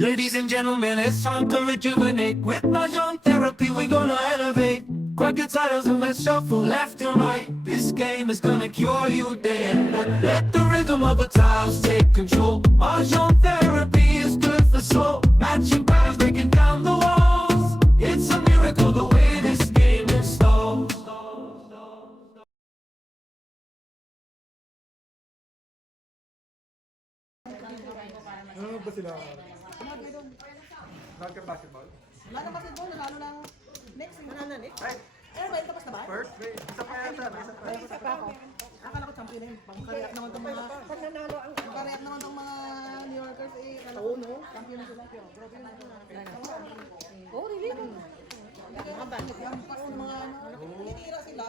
Ladies and gentlemen, it's time to rejuvenate. With Mahjong therapy, we're gonna elevate. Grab your titles and let's shuffle left and right. This game is gonna cure you day and night. Let the rhythm of the tiles take control. Mahjong therapy is good for soul. Matching patterns, breaking down the walls. It's a miracle the way this game installs. Ano ba sila? Nagka-basketball? Wala na basketball, lalo lang next. Manana next. Ay, Eh, ba, tapos na ba? first? May isa pa yata. May isa pa. Ay, isa pa ako. Akala ko champion na yun. Pang-react naman itong mga... Pag nanalo ang... Pang-react naman itong mga New Yorkers, eh, akala ko, no? Champion na sila. Grabe na sila. Oh, really? Mga bakit? Yung pas ng mga ano, tinira sila.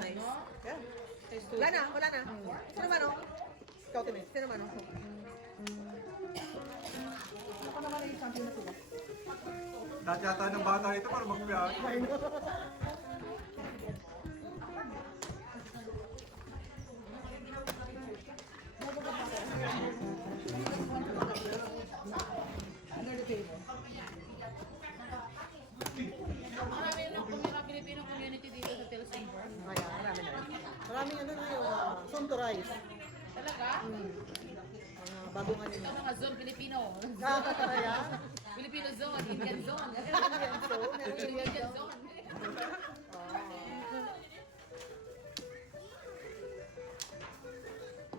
Nice. Yeah. Wala na, wala na. Sino man, oh? Ikaw, Timmy. Sino man, oh? Ako naman ay champion na sila. Dati yata ng bata ito para magbiyak. Under the table. Marami lang po mga Pilipino community dito sa Telesingapore. Kaya, marami na rin. Maraming ano na yung soon to rise. Talaga? Mga bagong ano Ito yun. mga zone Filipino. Kaya, Filipino zone, Indian zone. so, Indian zone.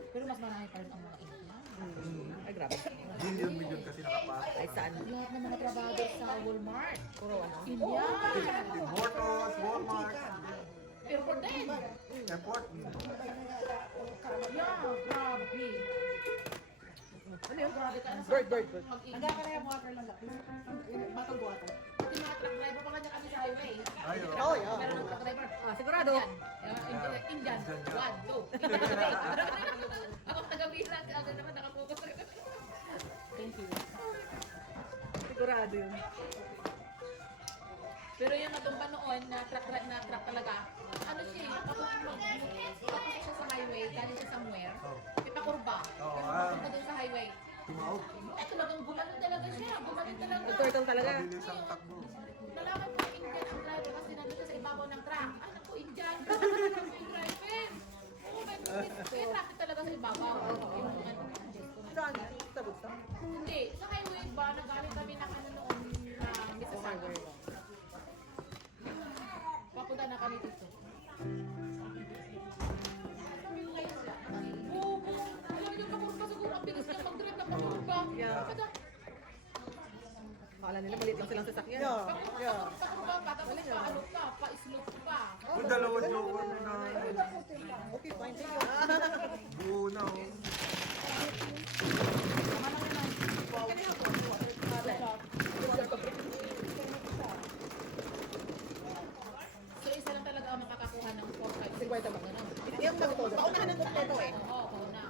Pero mas marami pa rin ang mga Indian. ay grabe. Million kasi nakapasok. Ay saan? Lahat ng mga trabador sa Walmart. Puro ano? Indian. Mortos, Walmart, Airport din. airport. Yeah, grabe. Ano yun? Grabe ka na sa Bird. mag-Indian. Hanggang ka na yung water lang. Battle water. Pati mga truck driver pa kanya kami sa highway. Ay, oh. Oh, yeah. Meron ng truck driver. Sigurado. Indian. One, two. Ako taga-bilan. Ako naman nakapokus. Thank you. Sigurado yun. Pero yung natumba noon na truck talaga, ano siya eh, papasok siya sa highway, galing siya somewhere, may pakurba. Oo, Yung ah. pakurba doon sa highway. Tumawag. Eh, talagang gumanon talaga siya, gumanon talaga. Turtle talaga. Mabilis ang takbo. Nalaman ko Indian ang driver kasi nandun siya sa ibabaw ng truck. Ay, naku, Indian. Grabe yung driver. Oo, may traffic talaga sa ibabaw. Yung ano, Saan? Sa Bugsa? hindi, sa highway ba, nagaling kami ng ano noon na Mississauga. Papunta na kami dito. Oo, alam niyo, pakurba siguro. Ang bilis niya mag-drive na pakurba. Yeah. Kada, Akala nila maliit lang silang sasakyan. pakurba pa, tapos pa-ano ka, pa-slope pa. Yung dalawa joker na Okay, fine. Thank you. buo na, oh. So, isa lang talaga ang makakakuha ng 4-5. 50 ba? Yung lang todo. Paunahan ng kompleto eh. Oo, na.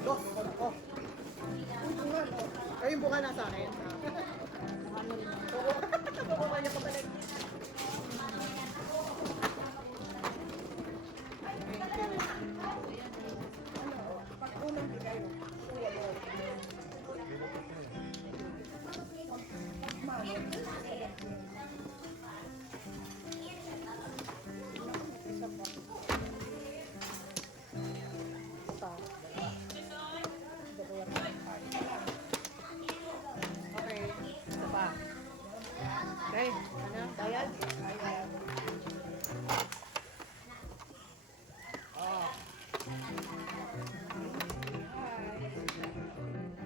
Dos. Oh. Ay, yung bunga nasa akin. Oo. Bunga niya pabalik. Okay. Isa pa. Okay. Ano? Bayad? Oh.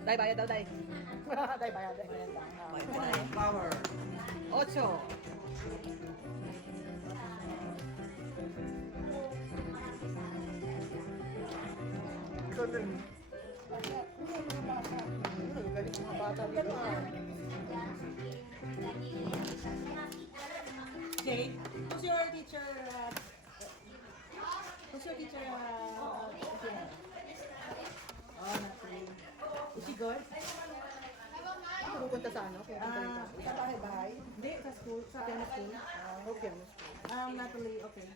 Day, bayad daw, day. Day, bayad, day. Power. 8. Ikaw din. Galing mga bata dito. Jade, who's your teacher? Who's your teacher? Oh, Natalie. Is she good? Pupunta sa ano? Sa bahay-bahay? Hindi, sa school. Sa piano school. Okay, piano school. Natalie, okay.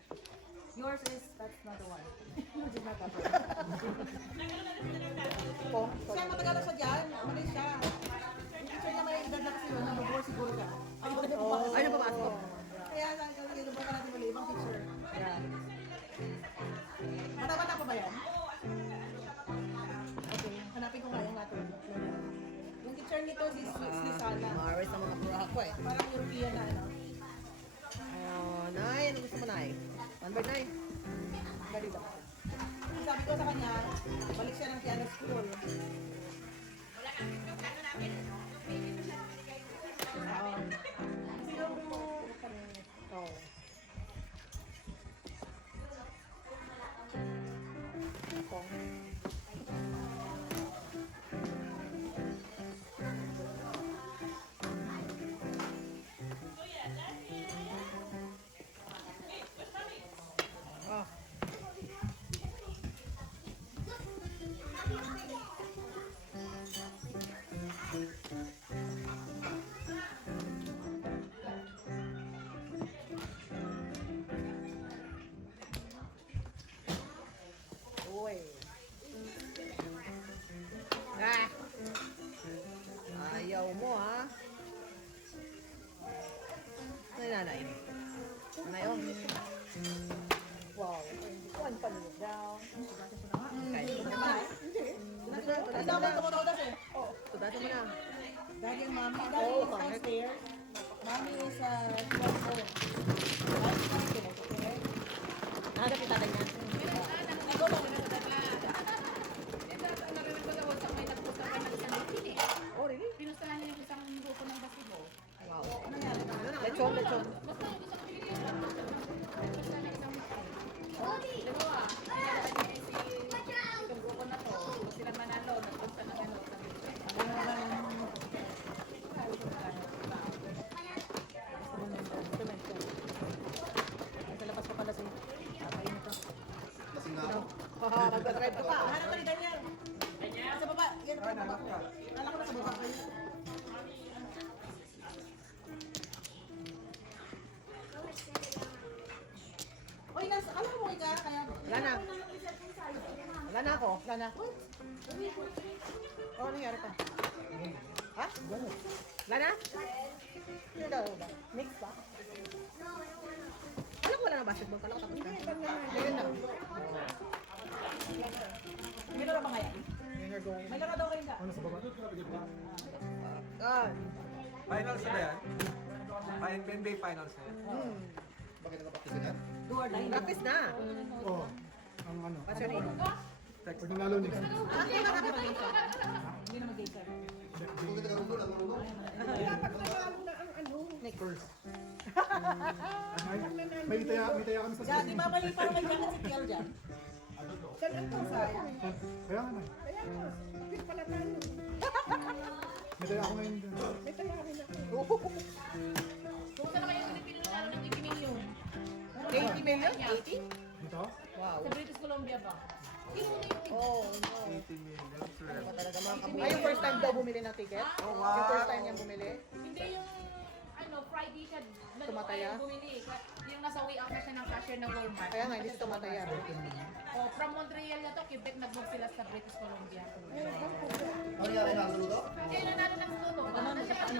Yours is, that's not the one. This is not that one. eh. Parang European na ano. Oh, Nay, ano gusto mo, Nay? 1 by 9. Galing ba? Sabi ko sa kanya, balik siya ng piano school. Oh. Oh. Uy. Ah. Ayaw mo, ha? Ano yung nanay? Nanay, oh. Wow. Kuhan pa nyo daw. Kain mo na. Hindi. Tudato mo na. Daddy and mommy. Oh, Daddy is correct. downstairs. Mommy is home. Nakagap yung tatay niya. Ikaw lang na nadala. Narinig ko daw sa may nagpustahan ng isang bikini. Oh, really? Pinustahan niya yung isang grupo ng basketball. Wow. Lechon, lechon. Basta yung isang bikini. Pinustahan niya isang bikini. Dalawa. Pinagatan niya itong grupo na to. Pag sila manalo, nagpunta ng ano. Sa labas pa pala siya. Lasing na ako. Nagdadrive ka pa. Hanap ka ni Daniel. Sa baba. Yan Ah, sa baba. nahanap ka. Kala ko na sa baba kayo. Uy, nasa, alam mo ka, kaya... Wala na. Wala na ako. Wala na. Oh, ano nangyari pa? Ha? Wala na? Ano daw ba? Mix ba? Alam ko wala na basketball. Kala ko tapos na. Ngayon na. May laro ba kaya? Ngayon go. May laro daw kayo ka? God. Finals na ba yan? NBA finals na yan. Bakit nakapaktis yan? Do or die. Practice na. Oo. Ang ano, What's your name? pag nanalo ni Hindi na mag-game ka. Kung kita karong doon, ang marunong. first. May taya kami sa Dati babalik pa kay Janet si Kiel dyan. Kaya nga na. May taya ako ngayon dyan. Kung saan naman yung Pilipino na lalo ng 80 million? 80 million? 80? Dito? Wow. Sa British Columbia ba? Oh, no. 80 million, sir. Ano ba talaga mga kabuhay? Ay, yung first time daw bumili ng ticket? Oh, wow. Yung first time niya bumili? Hindi yung ano, Friday siya Tumataya? bumili. Yung nasa way out na siya ng cashier ng Walmart. Kaya nga, hindi siya tumataya. Oh, from Montreal na to, Quebec, nag-move sila sa British Columbia. Ano yan, ang luto? Eh, nanalo ng suno. Tsaka rin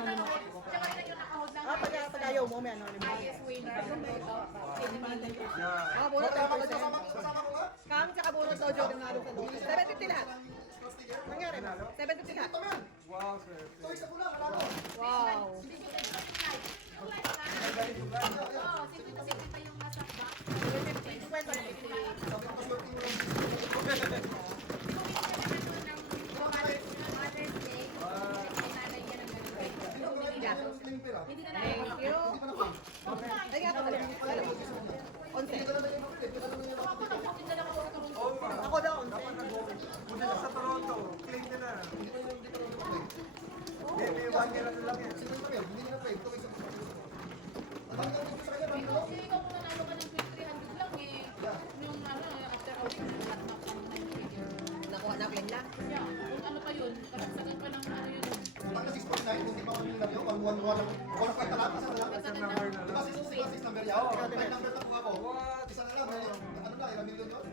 yung nakahod ng Pag ayaw mo, may anonymous. highest winner. Yeah. Bunot 10%. Kami tsaka bunot daw, Joe, ng nalo sa Loto. 750 lahat. Nangyari ba? 750 lahat. Wow, sir. Wow. Oo, 50-50 yung nasa back. 50 kwento mo. Hindi na Thank you. Ay, nga pala. 11. Oh, ma. Ako daw, 11. Punta ka sa Toronto. Claim nyo na. May 1 year ano lang yan. Kasi ikaw kung nanalo ka ng 300 lang eh. Yung ano, after a week, lahat ng figure. Nakuha na lang. Yeah, kung ano pa yun, karagsagan pa ng ano yun. Walang kwenta lang. Isa na lang. Karagsagan number na ng lang. face. number yan. Oo. May number na po ako. Isa na lang. Ano lang, ilang milyon yun?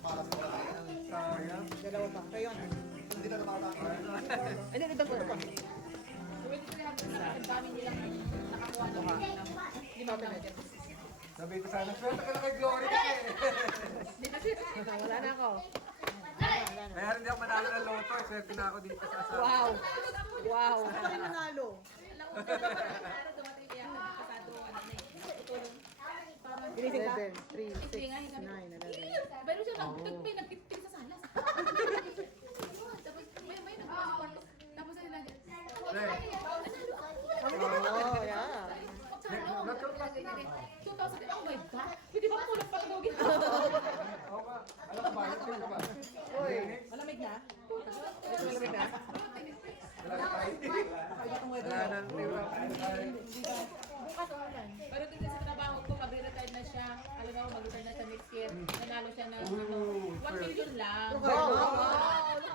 Para sa wala. Sayang. Dalawa pa. Kayo na. Hindi na namatake. Ay, nilitang ko na pa. Pwede 300 na ang dami nilang nakakuha ng Hindi mo pwede. Sabi ko sana, swerte ka na kay Glory kasi. Wala na ako. Kaya rin di ako manalo ng loto. Swerte na ako dito sa asawa. Wow. Wow. Ano pa rin nanalo? Para dumating kaya kasado ano na eh. Tutulong. Parang Ginising ka? 3, Hindi nga, hindi. 9, 11. Pero siya nagpipil sa salas. Tapos may nagpapasok kwarto. Tapos ay lang. Oh, yeah. 2000, oh my God! Pwede ba kulang patulogin? Uy, Malamig na? malamig na? Itong weather. Pero dito sa trabaho ko, mag-retire na siya. Alam mo, mag-retire na siya next year. Nanalo siya ng 1 million lang.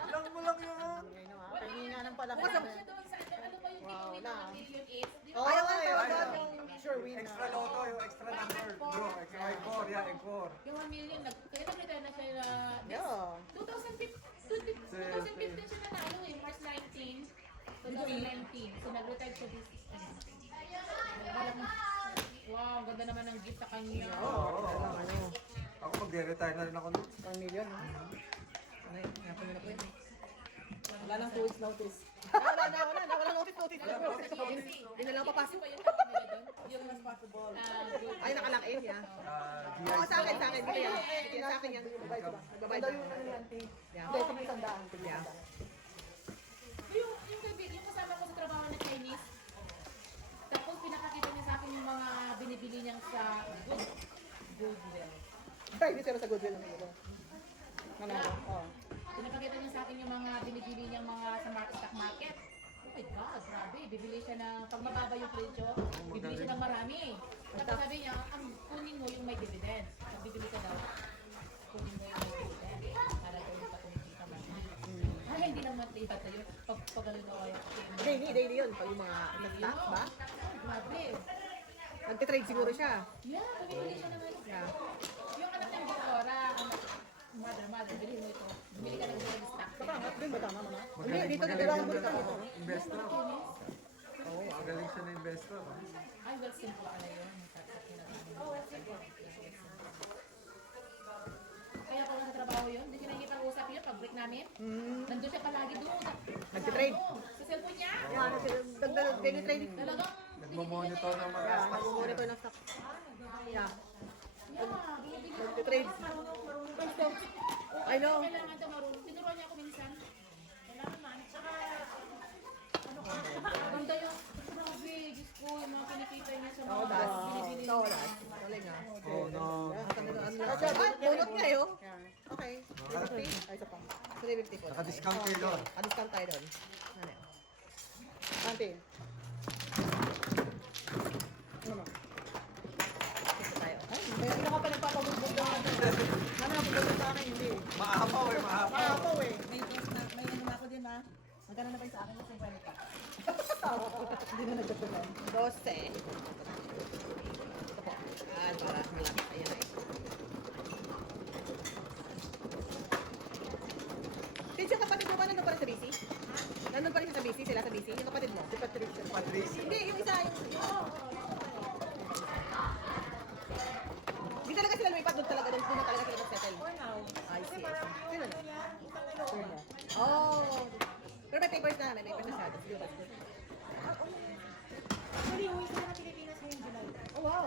Lang mo lang yun. Kanina ng pala. Nanalo siya doon sa ano ba yung tingin ng 1 million is? Di ba? Oh, ayaw ang tawagan yung sure win. Extra loto, yung extra number. Bro, extra egg-4, yeah, egg-4. Yung 1 million, kaya nag-retire na siya na Yeah. 2015 siya nanalo eh, March 19. 2019. So nag-retire siya this Wow, ang ganda naman ng gift sa kanya. Ako mag-retire na rin ako nun. 1 million, no? Wala nang 2 weeks notice. Wala notice. Hindi na lang papasok. Ano ba yung tawag nila doon? Yung as possible. Good. Ay, nakalaki yan. GI. Oo, sa akin. Hindi yan. Hindi sa akin yan. Nagbabayad Daw ba? yung ano yan, Ting. Yeah. Hindi, tig isang daan. Yeah. Yung kasama ko sa trabaho na Chinese, tapos pinakakita niya sa akin yung mga binibili niyang sa Goodwill. Ay, dito na sa Goodwill ng ito. Nanalo. Oh. Pinakakita niya sa akin yung mga binibili niyang mga sa stock market. Oh my God, grabe. Bibili siya ng, pag mababa yung presyo, bibili siya ng marami. Tapos sabi niya, kunin mo yung may dividend. Pag bibili ka daw, kunin mo yung may dividend. Para daw yung pakumikita marami. Ay, hindi lang monthly ba tayo? Pag ano daw kayo. Daily yun. Pag yung mga nag-stock ba? Grabe. Nagtitrade siguro siya. Yeah, bumibili siya naman. Yeah. Yung anak ng doktora, mother, bilhin mo ito. Bumili ka ng gold stock. Tama, din ba tama mo na? Hindi, dito nagkailangan mo rin ito. Investor. Oo, magaling siya na investor. Ay, well, simple pala yun. Kaya pag nasa trabaho yun, hindi siya nakikipag-usap yun pag break namin. Nandun siya palagi doon. Nagtitrade. Sa cellphone niya. Yeah, kasi daily trading. Talagang, Nagmo-monitor ng mga Yeah, stocks. mag-monitor ng stock. Yeah. bumibili. Nagtitrade. I know. Kailangan daw marunong. Tinuruan niya ako minsan. Kailangan man. Tsaka, ano ka, ganda yung, grabe, Diyos ko, yung mga kinikita niya sa mga Saudas. binibili. Saudas. Galing ah. Oh, no. Bunot nga yun. Okay. 350. Ay, isa pa. 350 po. Naka-discount kayo doon. Naka-discount tayo doon. Ano yun? Ante. Ano mo? Ito tayo. Ay, Hindi ka pa nagpapabugbog na. naman ako doon sa akin, hindi. Maapaw eh, maapaw. Maapaw eh. May ano na ako din ha. Magkano na ba yung sa akin yung 50 ka? Hindi na nagtatuloy. 12. Ito po. Yan, para malaki. Ayan ay. Pinch, yung kapatid mo ba nandun pa rin sa BC? Nandun pa rin siya sa BC? Sila sa BC? Yung kapatid mo? Si Patricia. Patrice. Hindi, yung isa. Hindi talaga sila lumipat. Doon talaga sila mag-settle. For now. I see. Sino na? Sure na. Oh. Pero may papers na. May papers na siya. Tapos yun. Actually, uwi sila ng Pilipinas ngayong July. Oh, wow.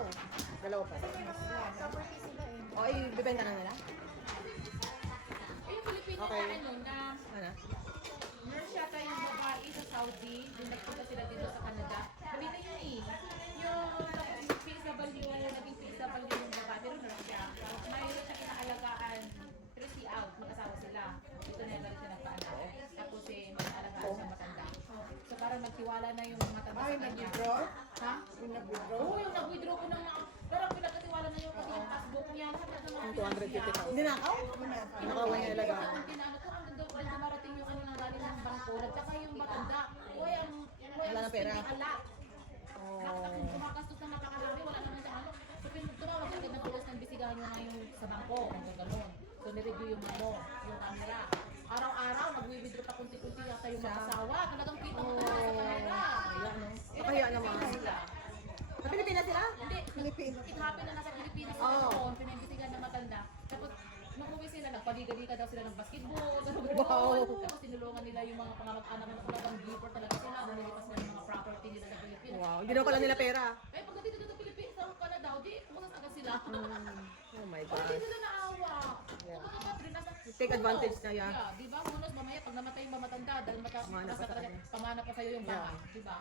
Dalawa pa. Property sila eh. Oh, ibibenta na nila? Yung Pilipino Okay. na ano, na Ano? nurse yata yung babae sa Saudi, yung nagpunta sila dito sa Canada. Balita yun eh. Yung PSW, naging PSW yung babae, pero nurse siya. Mayroon siya inaalagaan, 3C out, mag-asawa sila. Ito na lang siya nagpaanak. Tapos eh, mag-aalagaan siya matanda. So parang nagtiwala na yung matanda sa kanya. Ha? Yung nag-withdraw. Oo, yung nag-withdraw ko ng mga, pero pinagkatiwala na yung kasi yung passbook niya, lahat na ng mga 250,000. Ninakaw? Nakawan niya ilaga. Ang tinanong ko, ang ganda pala dumarating yung ano nang galing ng bangko, at saka yung matanda, uy, ang Wala na pera. ala. Nakakastos kumakastos na napakarami, wala naman sa ano. So, tumawag agad ng pulis ng bisigahan nyo na yung sa bangko, ang gano'n. So, nireview yung ano, yung camera. Araw-araw, nag-withdraw pa kunti-kunti yata yung mag-asawa. Talagang kita mo na sa camera. Kaya naman. Sa Pilipinas sila? Hindi, it happened na nasa Pilipinas sila noon, pinaimbisigan na matanda. Tapos, nung uwi sila, nagpaliga-liga daw sila ng basketball, gano'n. Wow. Tapos tinulungan nila yung mga pangamag-anak na talagang giver talaga sila, bumilipas na yung mga property 13 dito sa Pilipinas. Wow, hindi naman pala nila pera. Eh, pag dito sa Pilipinas, sa Canada, di, pumasas agad sila. Oh my Oh, gosh. dito na naawa. Yeah. Take advantage na yan. Yeah, di ba? Munos, mamaya pag namatay yung mamatanda, dahil Pamana pa sa kanya. pamana pa sa'yo yung Yeah. bahay, di ba?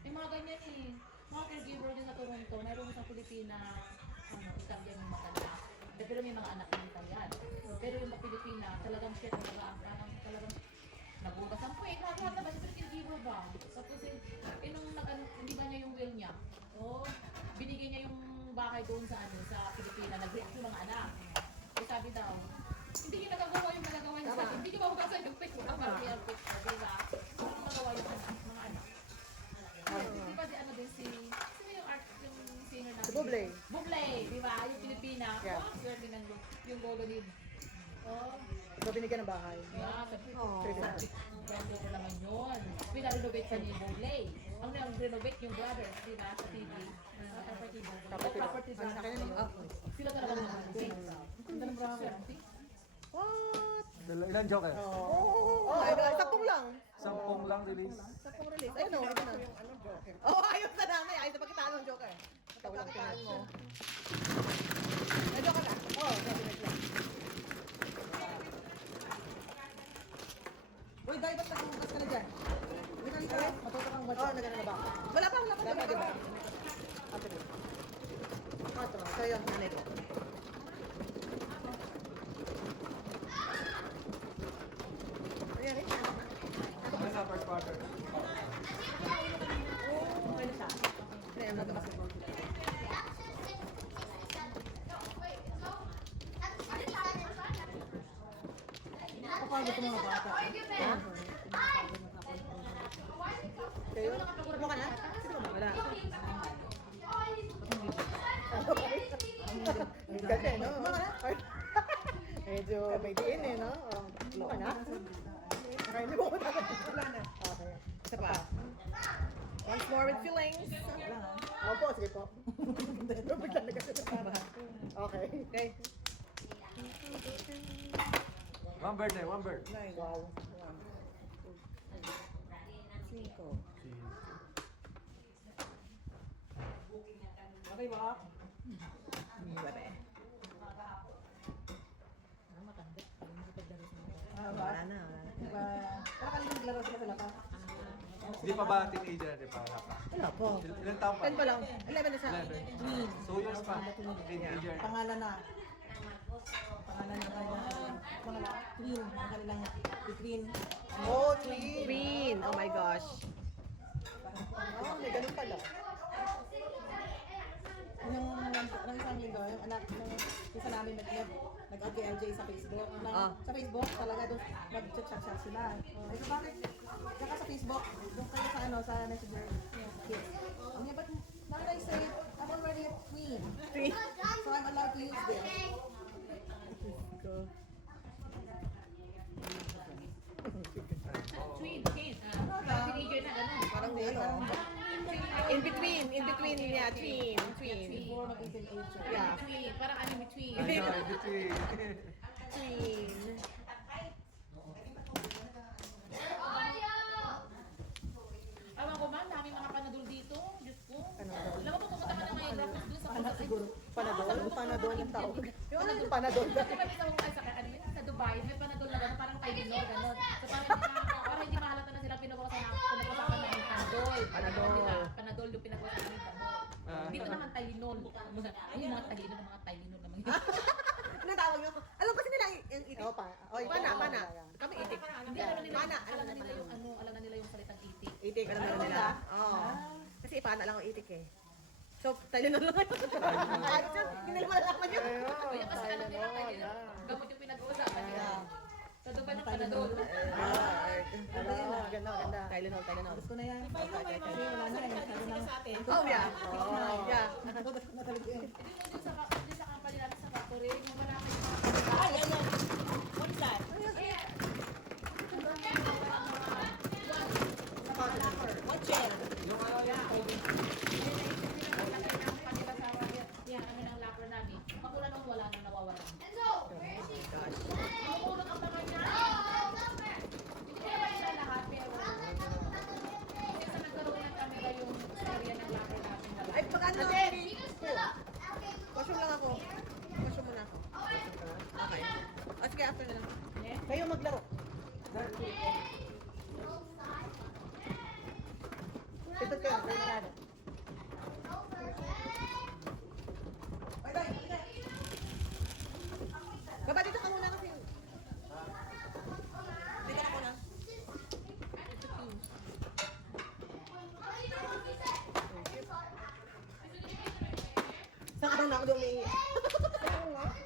May mga ganyan eh. Mga caregiver din sa Toronto, mayroon sa Pilipinas, Italian yung matanda. Pero may mga anak ng Italian. Pero yung mga Pilipina, talagang siya talagang nabugas ang puwet. Lahat naman, siyempre caregiver ba? Tapos nung hindi ba niya yung will niya? Oh, binigay niya yung bahay doon sa sa Pilipina, nag-react yung mga anak. So sabi daw, hindi niya nagagawa yung nagagawa niya sa akin. Hindi niya mahugasan yung pet. Ang marami ang pet. Diba? Hindi magawa yung mga anak. Di ba din sino yung art, yung singer natin? Si Bublé. Bublé, di ba? Yung Pilipina. Yeah. Oh, swerte ng yung lolo ni. Oh, Ito binigyan ng bahay. yeah. Sabi ko, Oh. brando ko naman yun. Pinarenovate pa niya yung Bublé. Ang renovate yung brothers, di ba? Sa TV. Property Ano sa kanya? Ah, Sila talaga naman. Ang ganda ng swerte. what? Ilan joker? Oh, ay, saktong lang. 10 lang release. Saktong release. Ayun o, ito na. Oh, ayos na namin. Ayos na pagkitaan ng joker. Pagkitaan mo. May joker na? Oo, definitely lang. Uy, Day, ba't nagbukas ka na dyan? Hindi ka dito. Matuto kang watch. Oo, nagana na ba? Wala pa. Dapat, diba? Ate mo. Ito, so yun, nanay ko. Ayan eh. Ano sa first quarter? Okay na siya. Ayan, nag-basketball. Kapag ito mga bata. Kayo? Mo ka na? Sino ba? Wala. Kasi, no? Mo ka na? Medyo may diin eh, no? Mo ka na? Okay, hindi mo ko na. Wala na. Okay. Isa pa. Once more with feelings. Opo, sige po. Bigla na kasi. Okay. Okay. One bird na, one bird. Wow. 5. Okay ba? Bebe. Wala na. Wala ka lang naglaro sila sa lapas. Hindi pa ba teenager? Di pa, wala pa. Wala po. Ilan taon pa? 10 pa lang. 11 na siya. 11. So years pa. Teenager. Pangalan na. Pangalan na kanya. Pangalan. Twin. Ang kanilang twin. Oh, twin. Twin. Oh my gosh. Oh, may ganun pala. Yung isang linggo, yung anak ng isa namin nag-add kay LJ sa Facebook. Sa Facebook, talaga doon nag-chat sila. Ay, so bakit? Saka sa Facebook, doon kayo sa sa Messenger. Yes. Ang but now that I say, I'm already a twin. Twin? So I'm allowed to use this. Twin, teenager na, gano'n. Parang in between niya, twin. Before mag-teenager. Yeah. Twin, parang anime twin. Ano, between. Twin. Alam ko ba, daming mga panadol dito. Diyos ko. Panadol. Alam mo, pumunta ka na ngayon Rockers doon sa Siguro, panadol ang tawag. Yung ano yung panadol? Kasi ba sa mga sa ano yun, sa Dubai, may panadol na gano'n, parang Tylenol, gano'n. So para hindi mahalata na sila pinag-usapan na yung panadol. Panadol yung pinag-usapan ng gamot. Dito naman Tylenol. Ay, yung mga Tylenol, mga Tylenol naman. Ano tawag nyo? Alam kasi nila yung itik. Pana. Kami itik. Hindi, alam nila, Pana. alam na nila yung alam na nila yung salitang itik. Itik, alam na nila. Oo. Kasi pana lang ang itik eh. So, Tylenol lang. Hindi nila malalaman yun. Kaya kasi alam nila, Tylenol, gamot yung pinag-uusapan nila. Sa Dubai ng panadol. Ganda. Tylenol. Gusto na yan. Wala na. Oh, Yeah. Yeah. Hindi sa company natin sa factory, yung marami What's that? What chair? Yung ano yan, yan, kami ng locker namin. Makula nung wala nang nawawala. Makulong ang mga niya. Hindi naman sila lahat, pero kasi sa nagkaroon ng camera daw umiiyak.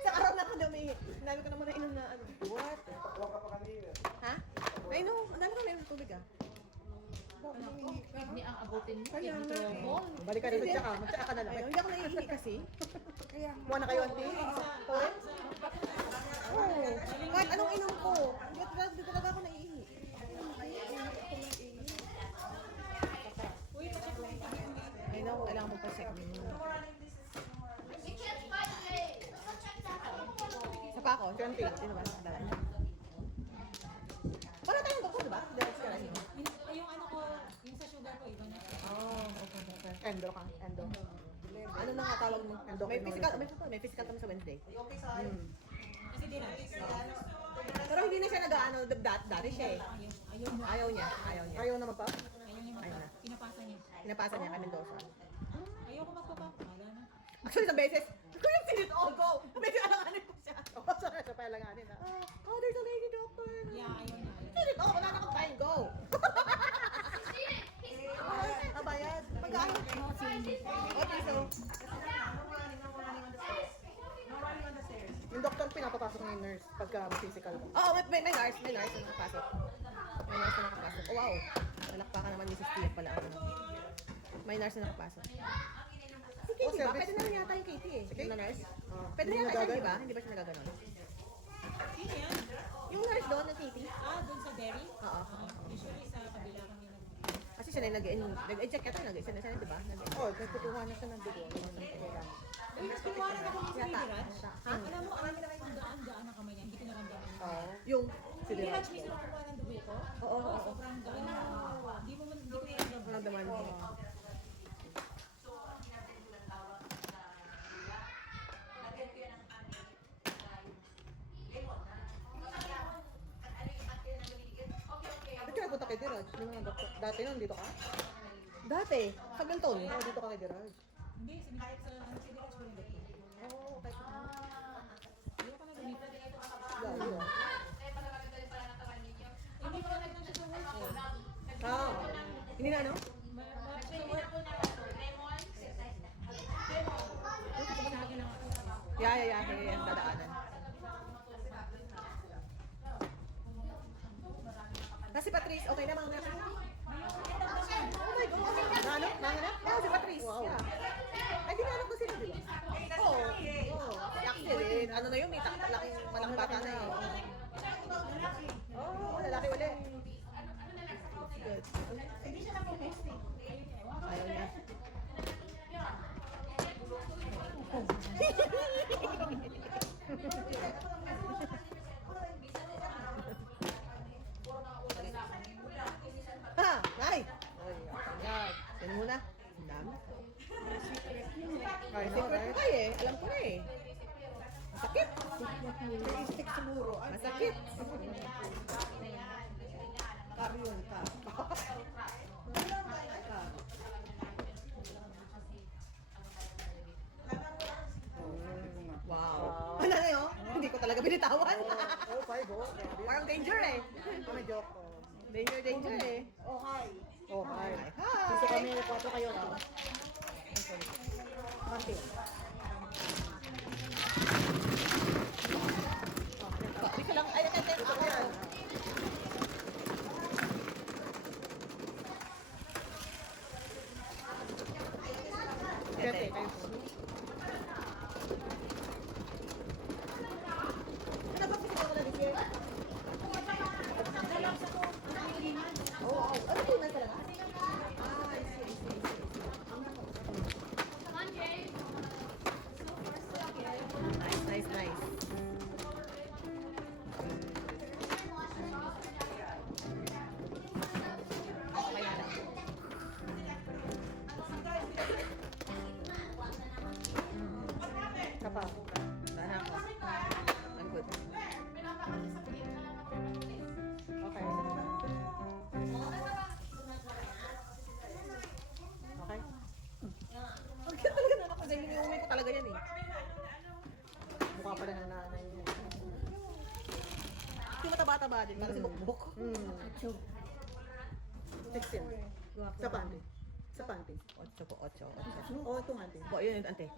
Sa araw na ako daw umiiyak. Sinabi ko naman na inom na ano. What? Huwag ka pa kanina. Ha? I know. Ang dami ko na inom tubig ah. Kidney ang abutin mo. Kaya Kidney nga. trouble. Balik ka dito, tsaka. Magtsaka ka na lang. Ayun, hindi ako naiihi kasi. Mukha na kayo, auntie? Torrent? Oo. Kahit anong inom ko. Hindi talaga ako naiihi. I know, kailangan mo pa-check. Sa pa ako, 20. Sino ba? Para tayong doktor, di ba? Direct ka rin. Yung ano ko, yung sa sugar ko, iba na. Oh, okay. Endo ka. Endo. Ano na nga tawag mo? May physical kami sa Wednesday. Kasi di na. Pero hindi na siya nag-ano, dati siya eh. Ayaw niya. Ayaw na magpa? Ayaw niya Ayaw na. pinapasa niya. Pinapasa niya kay Mendoza. Ayaw ko magpapa. Wala na. Actually, sa beses, kuya, sinit all go. Medyo alanganin ko siya. Oh, sorry, siya pa alanganin ha. Oh, there's a lady doctor. Yeah, ayaw niya. Sinit all, wala na akong time, go. Bayad. Pagkain. Okay, so. Yung doktor pinapapasok ng nurse pagka physical. Oo, may nurse na nakapasok. May nurse na nakapasok. Oh, wow. Nalakpakan naman ni Sis Tia pala. May nurse na nakapasok. Si Katie ba? Pwede na rin yata yung Katie eh. Yung nurse. Pwede na yata siya, di ba? Hindi ba siya nagaganon? Sino yan? Yung nurse doon na Katie? Doon sa dairy? Oo. Usually sa kabila kami Kasi siya na nag-check yata, nag-isa na siya, di ba? Oo, nagkukuha na siya ng dugo. Kinuha na ako sa Yata. Diraj. Alam mo, alam na kayo kung gaan ang kamay niya. Hindi ko naramdaman. Yung Si Diraj mismo nakukuha ng dugo ko. Oo. Sobrang gaan. Hindi ko naramdaman. Nararamdaman mo. Ba't ka nagpunta kay Diraj? Yung mga doktor. Dati nun, dito ka? Dati? Sa Ganton? Oo, dito ka kay Diraj. Hindi, sinilip sa si Diraj ko rin dito. Oo, okay. Ayaw ka na lumipat. Gabi ah. Hindi ko na siya sa work ko. Hindi na ano? Sa work ko na Yeah. Dadaanan. Si Patrice, okay na mga nasa? Oh my God! Ano? Mga na? Si Patrice. Wow. Ay, dinanap ko sila, di ba? Oo. Accident. Ano na yun? May malaking bata na yun. Oo, lalaki ulit. Good. Hindi siya na-domestic. Ayaw niya. Ha! Ay! Yan muna. Ang dami. Ay, secret ko tayo eh. Alam ko na eh. Masakit. May stick siguro. Masakit. Karyon ka. Wow. Ano na yun? Hindi ko talaga binitawan. Parang danger eh. Joke. Danger eh. Oh, hi. Hi. Gusto kami 4 kayo. Martin. Hindi ka lang. Ay, ako yan. Siyempre, kayo po. Ano ba kasi ako na-declare? Oo. Ano po na talaga? I see. Nice. Kapa. Sana ako. I'm good. Okay. Ang cute talaga na ako. Dahil iniuwi ko talaga yan eh. Mukha pala ng nanay niya. Kasi mataba-taba din. Kasi bukbuk. 16. Sa pa? Sa panty. 8 po, 8. Oo, itong ante. Po, yun yung ante, 8.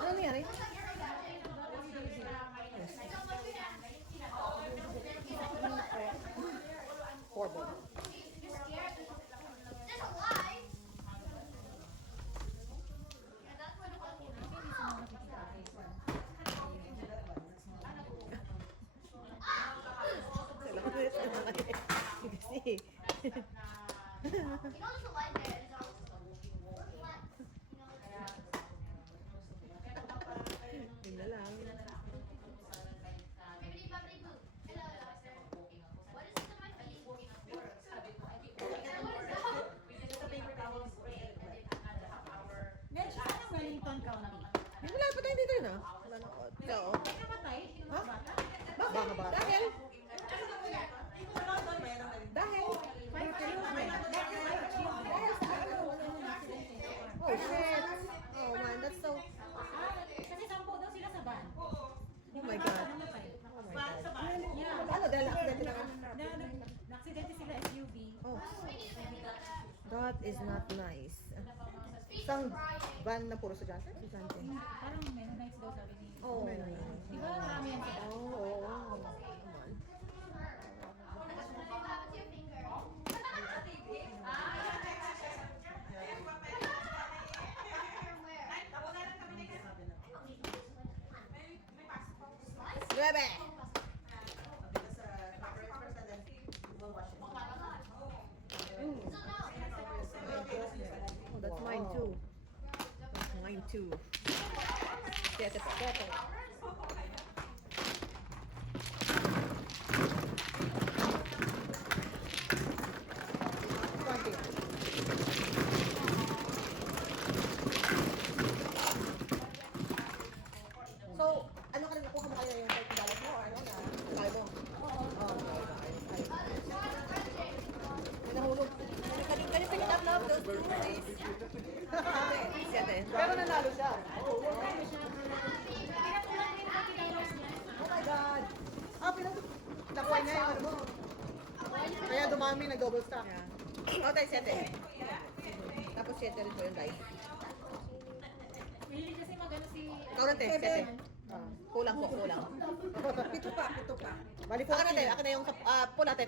Ano nangyari? Horrible. Salamat ulit sa mga kasi. Yun na lang. Meron siya ng Wellington County. Wala pa tayo dito na. Wala na. Oo. Namatay? Ha? Baka ba? Dahil? Dahil? Oh shit. Oh man, that's so... Kasi 10 daw sila sa van. Oh my God. Namatay. Oh my God. Yeah. Ano, dahil accident lang. Na-accidente sila SUV. Oh. That is not nice. Isang van na puro estudyante? Estudyante. Parang Mennonites daw sabi ni. Oh. Di ba marami yan sila? Oh. Bebe! Oh, that's mine too. That's mine too. Siete po. Twenty. So, ano ka rin nakuha mo kayo yung $30 mo or ano na? Kaya mo? Oo. May nahulog. Can you pick it up now? Those two, please. Siete. Pero nanalo siya. Oh my God. Nakuha niya yung ano mo. Kaya dumami, nag-double stack. Okay, siete. Tapos siete rin po yung dice. Really kasi magano si... Ikaw rin, siete. Kulang po, kulang. Pito pa. Bali po akin na yung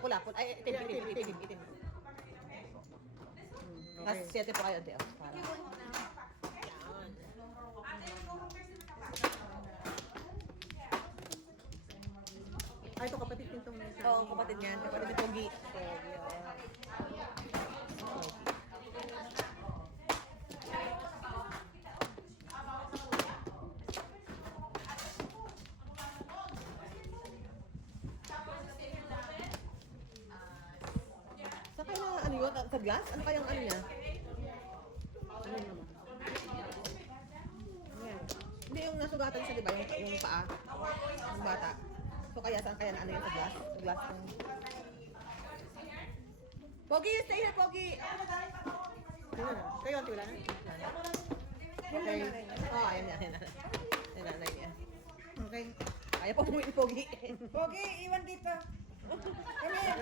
pula. Ay, itim. Tapos 7 po kayo, ate. Para. Ay, ito kapatid nitong nasa. Oo, kapatid niyan. Kapatid ni Pogi. Sa kaya ano yun? Sa glass? Ano kayang ano niya? Hindi yung nasugatan siya, di ba? Yung paa. Yung bata. So kaya saan kaya na ano yun sa glass? Sa glass ng... Pogi, stay here, Pogi! Kayo, auntie, wala na? Okay. Oh, ayan na. Ayan na, niya. Okay. Kaya pa umuwi ni Pogi. Pogi, iwan dito. Come here.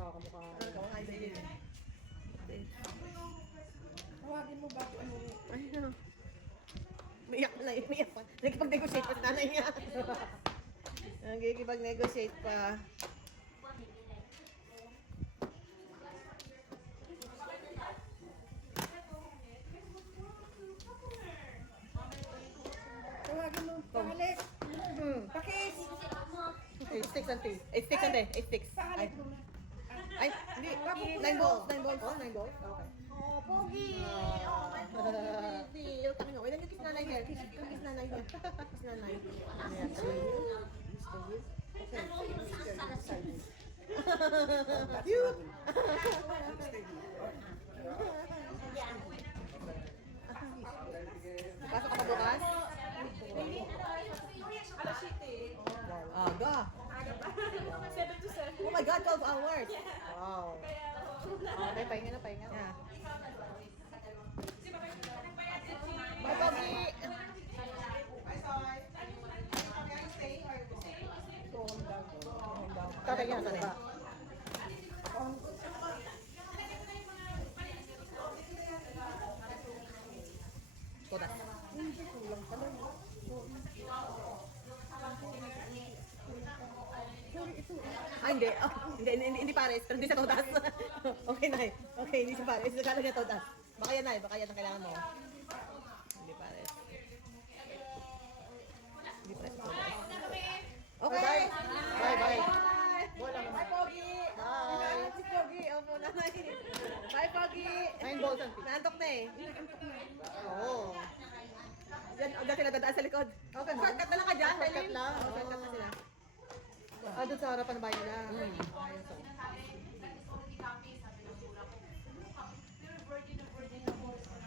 Nakakamukha. Ay, sige. Tawagin mo bago umuwi. Ay, ano. Umiyak na, umiyak pa. Nagkipag-negotiate pa sa nanay niya. Nagkipag-negotiate pa. Tawagin mo. Pahalik. Pakis. 8 sticks, auntie. 8 sticks, auntie. 8 sticks. Ay, ay, hindi. 9 balls. 9 balls. Oh, 9 balls. Okay. Oh, Pogi. Hindi. Yung tanong nga. Wala niyo kiss nanay here. Kiss nanay here. Kiss nanay. Ayan. Cute. pahinga na. Yeah. Bye, Pogi! Tatay niya, tatay. Todas. Ah, hindi. Oh, hindi pares. Pero hindi sa todas. Okay, Nay. Okay, hindi sa pares. Nagkala niya todas. Baka yan, Nay. Baka yan ang kailangan mo. Hindi pares. Hindi pares sa todas. Okay. Bye. Bye, Pogi. Bye. Si Pogi. Opo, nanay. Bye, Pogi. 9 balls and Naantok na eh. Oo. Diyan sila dadaan sa likod. Okay, ma'am. Shortcut na lang ka dyan. Shortcut lang. Oo, shortcut na sila. Doon sa harapan ng bahay nila.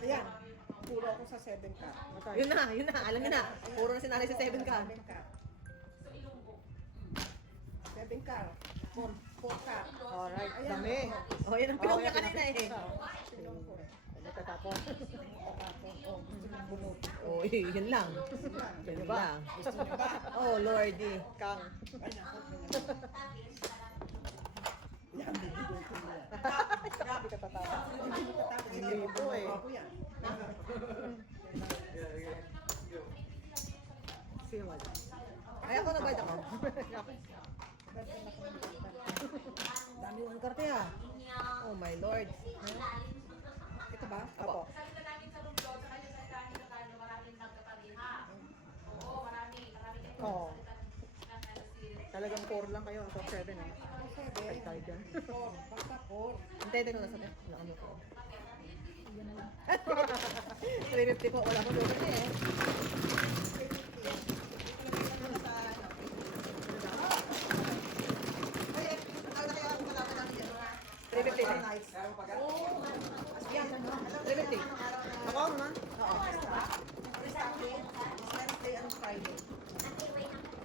Ayan. Puro ako sa 7 ka. Yun na. Alam niyo na. Puro na sinanay sa 7 ka. 7 ka. 4 ka. Alright. Dami. Oh, yun ang pinong niya kanina eh. Nagtatapon. Bumot. Oh, yun lang. Yun lang. Oh, Lordy. Kang. Grabe ka tatawa. Hindi po eh. Sino wala? Ay, ako nagbayad ako. Dami yung karte ah. Oh my Lord. Ito ba? Apo. Salita namin sa room doon, saka yung salita namin sa Kano, maraming nagkapariha. Oo, marami kayo. Oo. Ng ano, series. Talagang 4 lang kayo. Ako 7 eh. 7. Tayo dyan. 4. Basta 4. Hintay mo na sa ano ko. 350 po. Wala mo doon eh. Nice. 350. Ako naman. Oo. Wednesday and Friday.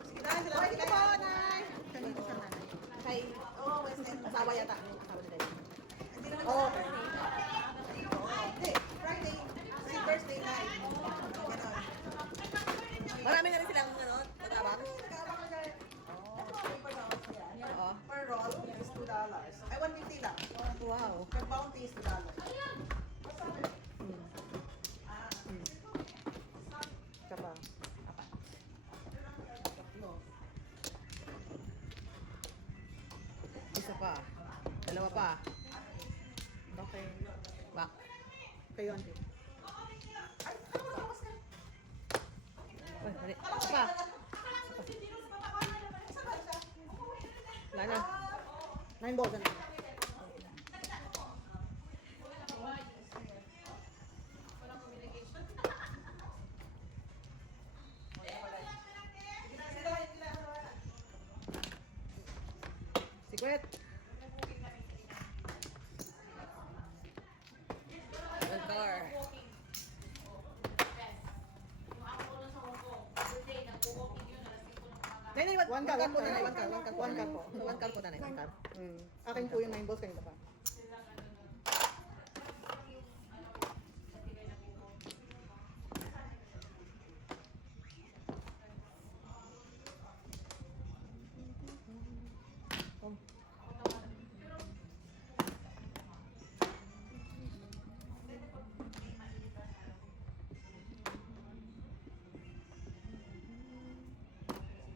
Sige na, sila. Sige po, Nay. Kanino siya nanay? Kay Oo, Wednesday and asawa yata. Asawa nila yun. Hindi naman Oo. Hindi. Friday. Si Thursday night. Ganon. Marami na rin silang ano, tatabang. Oo. Per roll is $2. Ay, $1.50 lang. Wow. Per bounty is $2. Isa pa. Tatlo. Isa pa. Dalawa pa. Okay. Back. Kayo, auntie. Uy, mali. Isa pa. Wala na. 9 balls and Sikwet. One car. Nay, One car, po, one nanay. car. One car po. One car po. One car po, nanay. One car. Akin po yung 9 balls, kanina pa.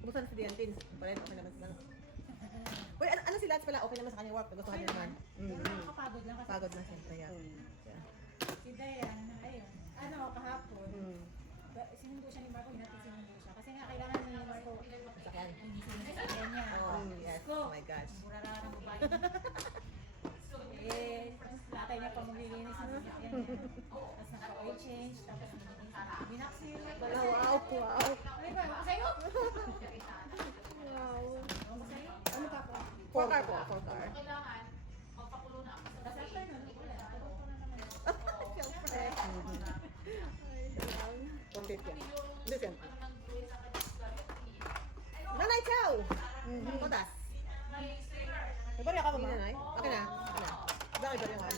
Kumusta na si Diantin? Pareho, okay naman sila. Uy, ano si Lance pala? Okay naman sa kanya work. Nagustuhan niya naman. Nakakapagod lang kasi Pagod na siyempre yan. si Dayan, ayun, ano, kahapon, sinundo siya ni Marco, hinatid sinundo siya. Kasi nga, kailangan ni Marco, Sakyan. ayun niya. Oh, yes. Oh my gosh. Mura na ng babae. Tatay niya pa maglilinis ng sasakyan niya. Tapos naka-oil change, tapos binaksil. Wow, wow. Ay ba, sa'yo? Wow. Sa'yo? Ano ka po? 4 car po. 4 car. Kailangan, magpakulo na ako sa sasakyan. Wala, tulog ko na naman. Siyempre. 150 yan. Hindi, siyempre. Nanay, chow! Potas. May bariya ka ba, ma? Nanay? Okay na. Okay na. Bakit bariya ka?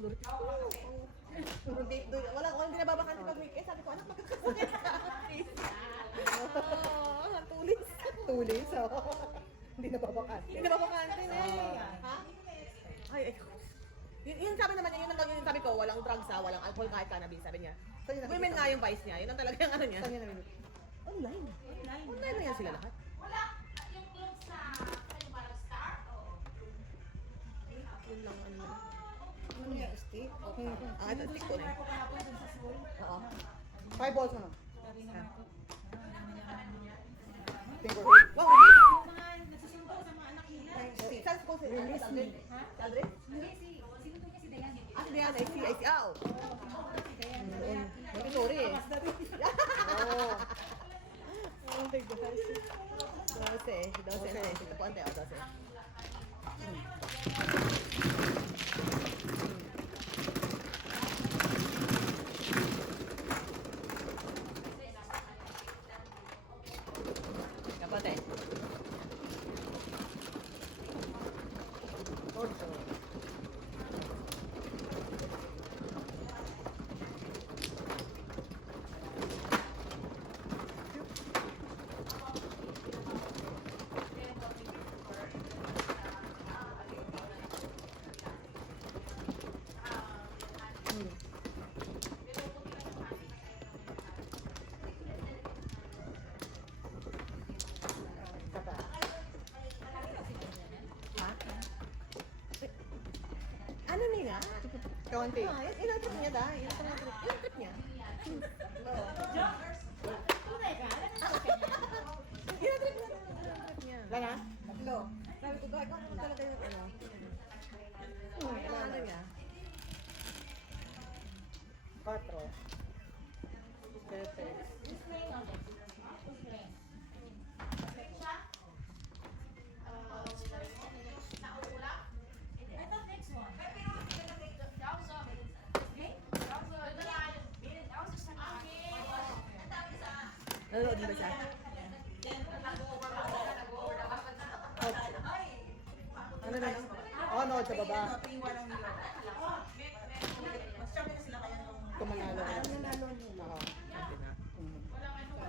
Lolo Ricky. Walang nababakante pag weekend. Sabi ko, anak, magkakasakit ka. Tulis. Tulis, Hindi nababakante. Hindi nababakante na Ha? Ay. Yun sabi naman niya, yun ang sabi ko, walang drugs walang alcohol kahit cannabis, sabi niya. Women nga yung vice niya, yun ang talaga yung ano niya. Saan niya namin? Online. Online na yan sila lahat. Wala. Yung clothes na, ano parang star? Yun lang ano. Ano yung stick? Ito, stick ko na yun. Oo. 5 balls naman. Wow! Saan ko si Aldrin? Aldrin? Ah, si Diana. I see. Ah, oh. Sorry eh. Oh. Oh my gosh. 12 na. Sige po, ante. 12. Kapate. Ano nila? Kaunti. Ilang trip niya dahil? Ilang trip niya? Ilang trip niya? Lana? Tatlo. Sabi ko, gagawa ko talaga yung ano. Ano niya? 4. Perfect. Nanonood mo ba siya? Ano na? Oh, no, sa baba. Kumanalo. Oo.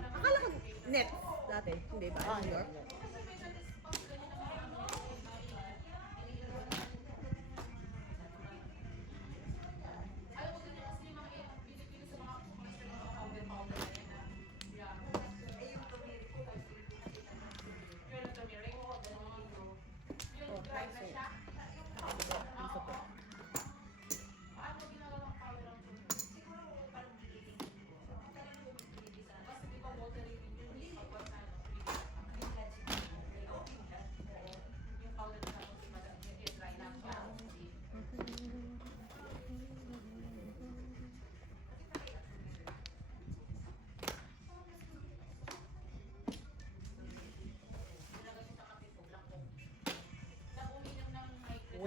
Akala ko net dati. Hindi ba? New York?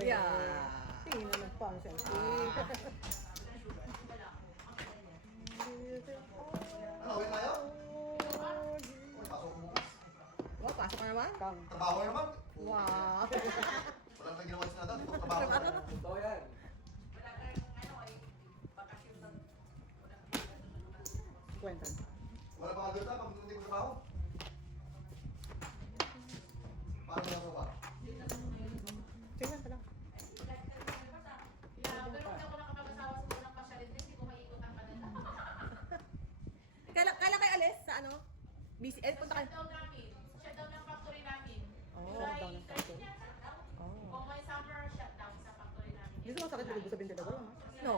Yeah. Tingnan ng pang selfie. Ano, uwi tayo? Uy, pasok mo bukas. Wow, pasok ka naman? Pang. Trabaho naman. Wow. Wala nang ginawa sa natin. Ito trabaho na. Totoo yan. Kwenta. Wala pa ka dito pag hindi ko trabaho. Paano mo nagawa? Tingnan ka lang. Yeah, pero hindi ako nakapag-asawa sa unang pasyarin din, hindi ko maikot ang Canada. Kailan kayo alis sa ano? Busy. Punta kayo. Shutdown namin. Shutdown ng factory namin. Oh, July shutdown ng factory. 13 yan, shutdown. Oh. Kung may summer shutdown sa factory namin. Dito mo sakit dito sa Bintila ba? No.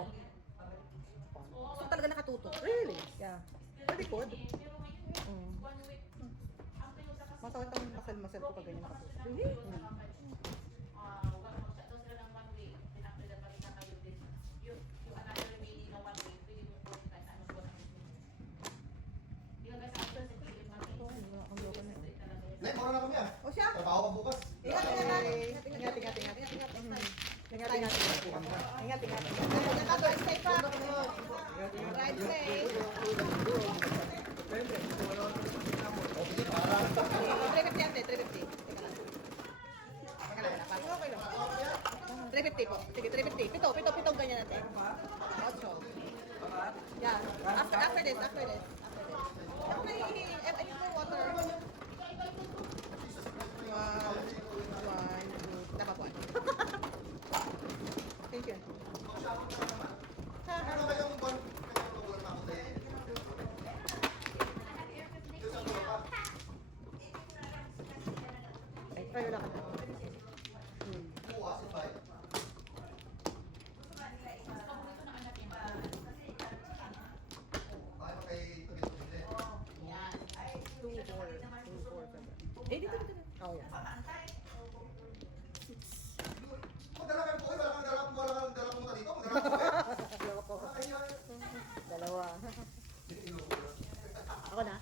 So talaga nakatutok. Really? Yeah. Pwede ko. Pero ngayon, 1 week. Ang tuyo sa kasi. Masakit ang masal-masal ko pag ganyan nakatutok. Really? Shutdown sila ng 1 week. Then after that, pagkita kayo din. Yung another remaining na 1 week, pwede mo po kahit ano po. Hindi ka guys, after sa killing Ang loko na yun. Nay, mura na kami ah. O siya? Trabaho ka bukas. Ingat. Ingat. Ingat. Stay pa. Ride safe. O, sige, para. 350 ate, 350. Teka lang. Okay lang. 350 po. Sige, 350. Pitong ganyan natin. 8. Yan. After this. After I need more water. Wow. 1, 2, dapat 1. Thank you. Ano kayong lugar na ako tayo? Ay, try lang ka na. Buwa, si Pai. Tayo kay Tagit ko din. 2, 4. Eh, dito. Oh, yan. Kung dala kayo po, wala kang dala pumunta dito. Kung dala kayo. Dalawa. Ako na?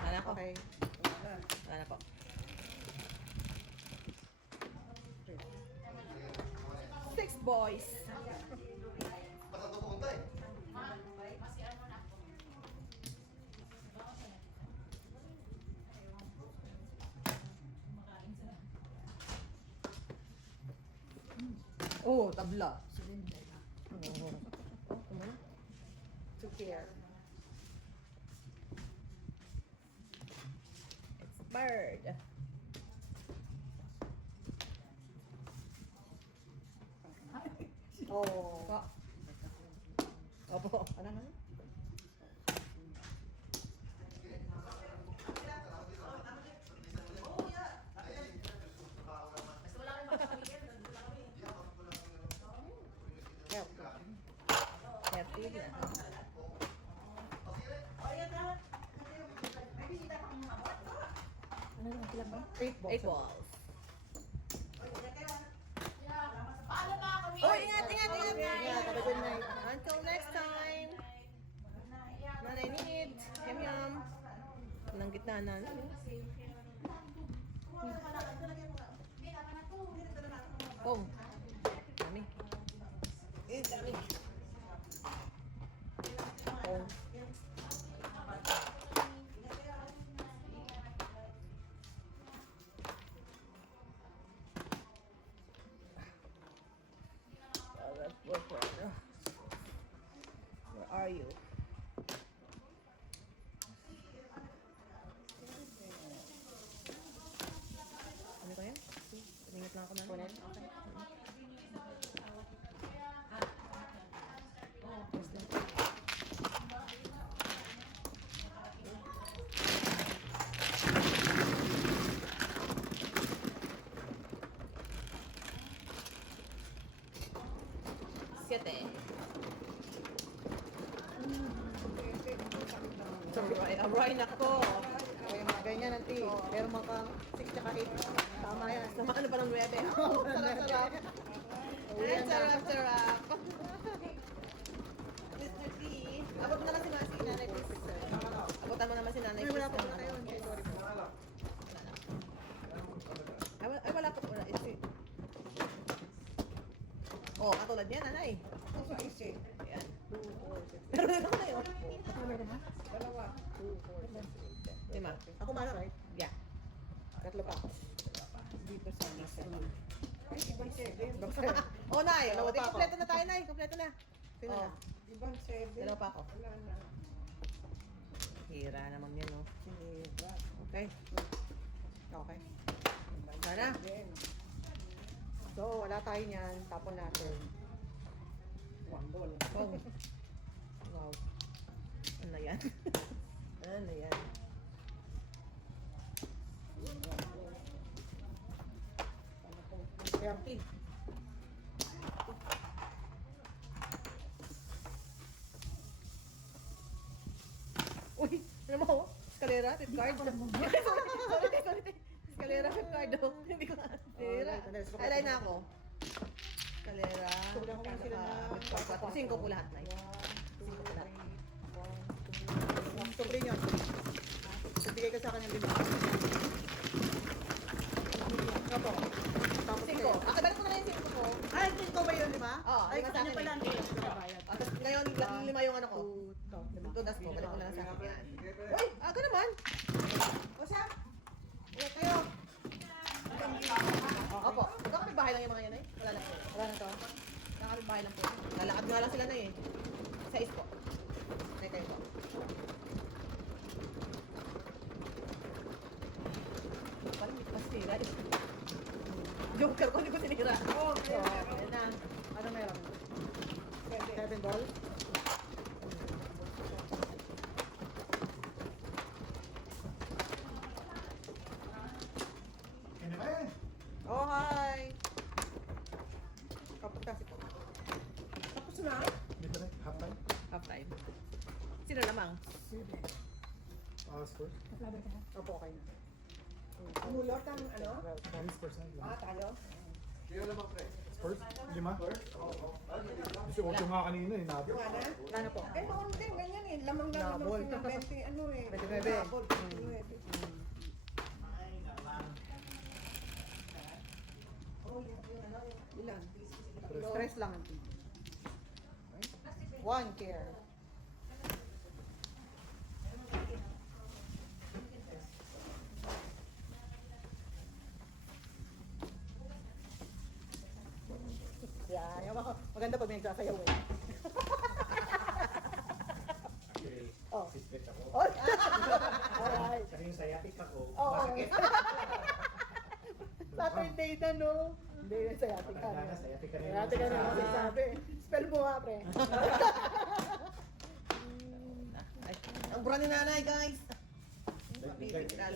Wala na po. Okay. Wala na po. Six boys. Basta ito pumunta eh. Oh, tabla. To care. It's bird. Oh. Opo. Ano? Happy na. Eight balls. Oh, ingat. Have a good night. Until next time. Nanay need. Yum. Nang gitna na. Oh. Dami. Dami. Oh. Where are you? Ano ko yan? Tingit lang ako na. Kunin? Okay. Siete. Aray nako. Ay, mga ganyan, auntie. Pero maka 6 tsaka 8. Tama yan. Sama ka na pa ng 9. Sarap. Sarap. Mr. T. Abot mo naman si Masi, Nanay Chris. Abotan mo naman si Nanay Ay, Chris. wala pa na kayo. Sorry po. Ay, wala pa. Wala. Oh, katulad niya, Nanay. Sa isa. Ayan. 2, 4, 6. Meron na ako na yun. Dalawa. 2, 4, 6. Lima. Ako mana, right? Yeah. Tatlo pa. Dito sa isa. Ay, ibang 7. Oh, Nay. Dalawa Oh, pa ako. kompleto na tayo, Nay. Kompleto na. Sino Oh. na? Ibang 7. Dalawa pa ako. Wala na. Hira naman yan, no? Siniba. Okay. Okay. Sana. So, wala tayo niyan. Tapon natin. 1 ball. Oh. Wow. Ano yan? Ano yan? Empty. Uy! Ano mo? Escalera? Tip card? Sorry. Escalera, tip card. Oh. Hindi ko Escalera. Alay na ako. Escalera. Kulang ko lang sila na- 5 po lahat, Nay. 5 po lahat. Sobre niyan. Bigay ka sa akin ng 5. Opo. Tapos 5. kayo. Akadala ko na lang yung 5 ko. Ay, 5 ba yun, 5? Oo, Ay, lima sa kasi niya akin pala eh. hindi ko nakabayad. Tapos ngayon, 5 yung ano ko. 2, Tudas ko, balik ko na lang sa akin yan. Uy! Aga naman! O siya? Uy, kayo! Opo, magkakapit bahay lang yung mga yan. sila na eh. Sa is po. May kayo po. Parang hindi ko pa sinira eh. Joker ko, hindi ko sinira. Oo, ayan na. Ano meron? 7 balls? Ayun. Oh, hi! Kapag kasi po. Tapos na? Dito na, half time. Half time. Sino lamang? Spurs. Opo, okay na. Mulot ang ano? Paris Spurs na. Talo? Sino naman, pre? Spurs? 5? Kasi 8 nga kanina eh. Nabot. Wala na? Ano po? Eh, noon din, ganyan eh. Lamang na Nabol. lamang ng 20, ano eh. 29. Nabol, 29. Ilan? Stress lang. One care. Yan, yung maganda pag may nagsasayaw eh. Oh. Oh. Alright. Kasi yung sayatik ako. Oo. Saturday na, no? Hindi, yung sayatik ka. Sayatik ka rin. Sayatik ka na kasi sabi. Spell mo nga, pre. Ay, ang bura ni nanay, guys. Hindi na.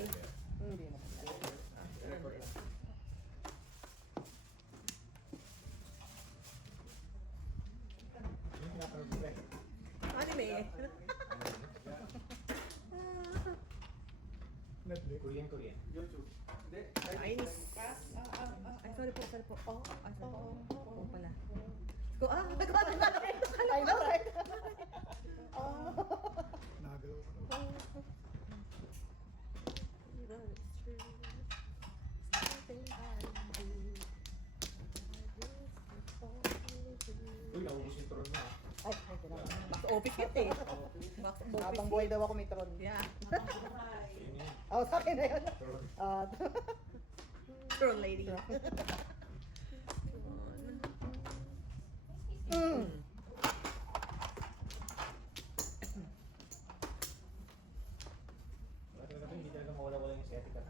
Anime. Netflix. Korean. YouTube. Hindi. Nice. Ay, sorry po. Oh, ay, sorry. Oo pala. Ko, I know, right? Oh. Nagalaw ko. Uy, naubos yung turon na. Ay, box office kit eh. Habang buhay daw ako may tron. Yeah. Oh, sa akin na yun. Tron lady. Hindi talaga mawala-wala yung sayatik ka.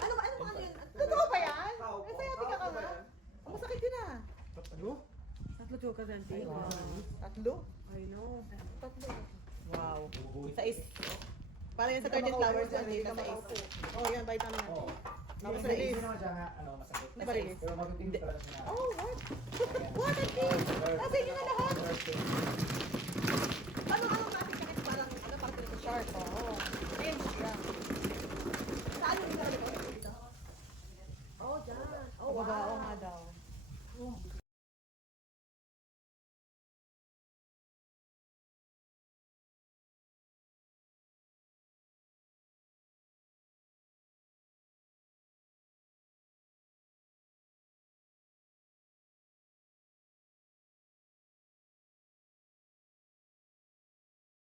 Ano ba yun? Totoo ba yan? May sayatika ka nga? Ang masakit yun ah. Ano? Tatlo joker dante. Tatlo? I know. Tatlo. Wow. Sa is. Para yan sa 13 flowers yan, dito sa is. Oh, yan, vitamin natin. Tapos sa is. Hindi naman siya nga, masakit. Ano ba rin? Pero matutindi talaga siya na. Oh, what? What a thing! Nasa inyo na lahat! Ano natin kahit parang, parang sharp, oh. Inch, yeah.